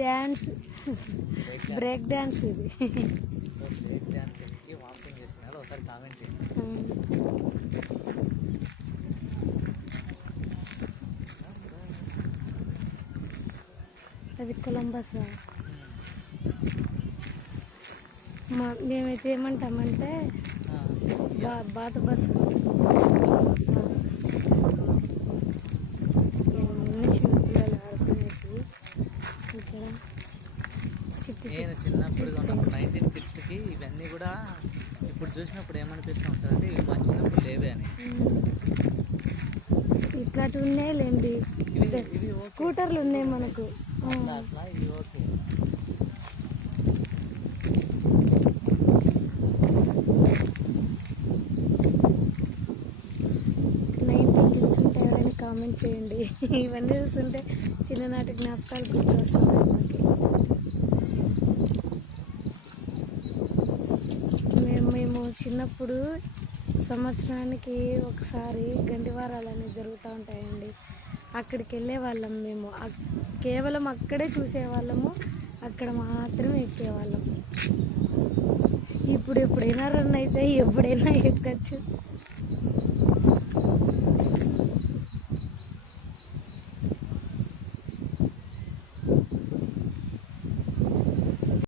Dance break dance ఇది. So break dance ఎక్కి vomiting చేసుకున్నారు. ఒకసారి కామెంట్ చేయండి. అది కొలంబస్. మేమైతే ఏమంటామంటే బాత బస్సు. చిన్నపిల్లలు ఆడుకునేది ఇక్కడ. నేను చిన్నప్పుడు ఉన్నప్పుడు 19 కిడ్స్కి ఇవన్నీ కూడా ఇప్పుడు చూసినప్పుడు ఏమనిపిస్తూ ఉంటుంది అంటే ఇవి మా చిన్నప్పుడు లేవే అని. ఇట్లాంటివి ఉన్నాయి లేండి, స్కూటర్లు ఉన్నాయి మనకు. అట్లా ఇవి ఓకే. ఉంటాయని కామెంట్ చేయండి. ఇవన్నీ చూస్తుంటే చిన్ననాటి జ్ఞాపకాలు గుర్తు వస్తున్నాయి మనకి. మేము చిన్నప్పుడు సంవత్సరానికి ఒకసారి గండివారాలు అనేవి జరుగుతూ ఉంటాయండి. అక్కడికి వెళ్ళే వాళ్ళం మేము. కేవలం అక్కడే చూసేవాళ్ళము, అక్కడ మాత్రమే ఎక్కేవాళ్ళం. ఇప్పుడు ఎప్పుడైనా రన్ అయితే ఎప్పుడైనా ఎక్కచ్చు.